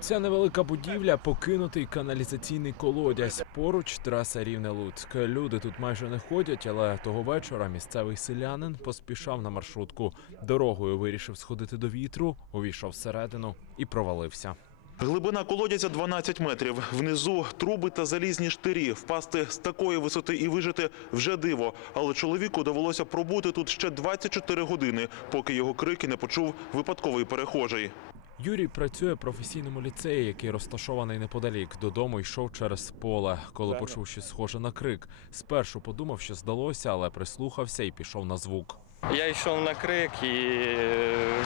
Ця невелика будівля покинутий каналізаційний колодязь. Поруч траса рівне Луцьк. Люди тут майже не ходять, але того вечора місцевий селянин поспішав на маршрутку. Дорогою вирішив сходити до вітру, увійшов всередину і провалився. Глибина колодязя 12 метрів. Внизу труби та залізні штирі. Впасти з такої висоти і вижити вже диво. Але чоловіку довелося пробути тут ще 24 години, поки його крики не почув випадковий перехожий. Юрій працює в професійному ліцеї, який розташований неподалік. Додому йшов через поле, коли почув щось схоже на крик. Спершу подумав, що здалося, але прислухався і пішов на звук. Я йшов на крик і е,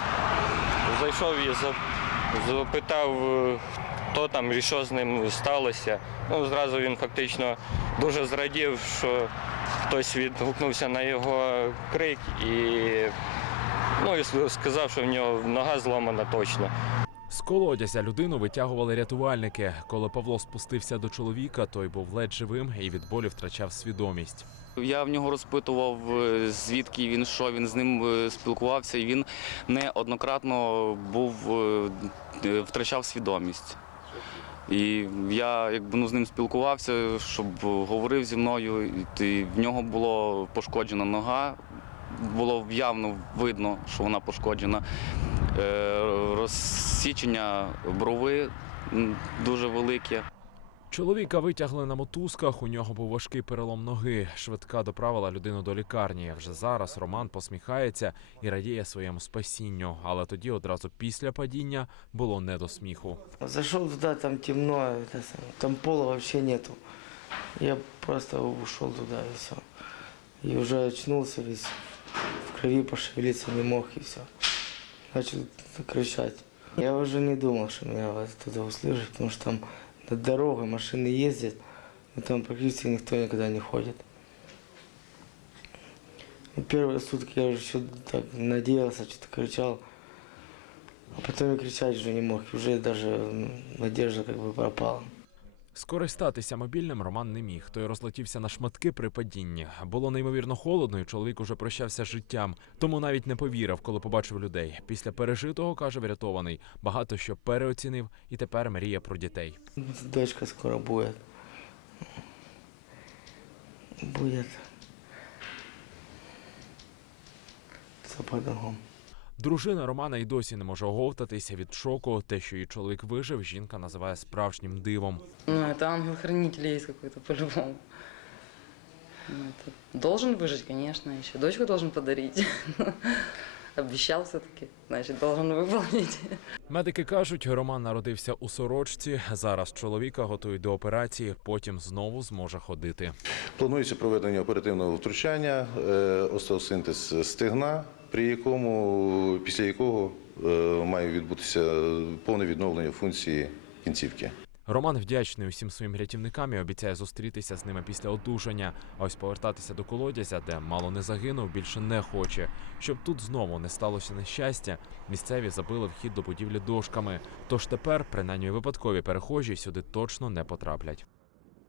зайшов і запитав, е, хто там і що з ним сталося. Ну, зразу він фактично дуже зрадів, що хтось відгукнувся на його крик і, ну, і сказав, що в нього нога зломана точно. З колодязя людину витягували рятувальники. Коли Павло спустився до чоловіка, той був ледь живим і від болю втрачав свідомість. Я в нього розпитував, е, звідки він що він з ним е, спілкувався, і він неоднократно був е, втрачав свідомість. І я якби ну, з ним спілкувався, щоб говорив зі мною. і ти- В нього було пошкоджена нога, було явно видно, що вона пошкоджена. Е, Розсічення брови дуже велике. Чоловіка витягли на мотузках. У нього був важкий перелом ноги. Швидка доправила людину до лікарні. Вже зараз Роман посміхається і радіє своєму спасінню. Але тоді, одразу після падіння, було не до сміху. Зашел туда, там темно, там пола вообще нету. Я просто ушел туда и все. И уже очнулся весь, в крови пошевелиться не мог и все. Начал кричать. Я уже не думал, что меня услышат, потому что там над дорогой машины ездят, но там практически никто никогда не ходит. Первые сутки я уже что так надеялся, что-то кричал. А потом и кричать уже не мог, уже даже надежда как бы пропала. Скористатися мобільним Роман не міг. Той розлетівся на шматки при падінні. Було неймовірно холодно, і чоловік уже прощався з життям. Тому навіть не повірив, коли побачив людей. Після пережитого каже врятований, багато що переоцінив і тепер мріє про дітей. Дочка скоро будет. Будет. Все по-другому. Дружина Романа й досі не може оговтатися від шоку. Те, що її чоловік вижив, жінка називає справжнім дивом. Ну, это ангел-хранитель есть какой-то по-любому. Ну, это должен выжить, конечно, еще дочку должен подарить. Обещал все-таки, значит, должен выполнить. Медики кажуть, Роман народився у сорочці. Зараз чоловіка готують до операції, потім знову зможе ходити. Планується проведення оперативного втручання, е, остеосинтез стегна, при якому, після якого е, має відбутися повне відновлення функції кінцівки. Роман вдячний усім своїм рятівникам і обіцяє зустрітися з ними після одужання. А ось повертатися до колодязя, де мало не загинув, більше не хоче. Щоб тут знову не сталося нещастя, місцеві забили вхід до будівлі дошками. Тож тепер, принаймні випадкові перехожі, сюди точно не потраплять.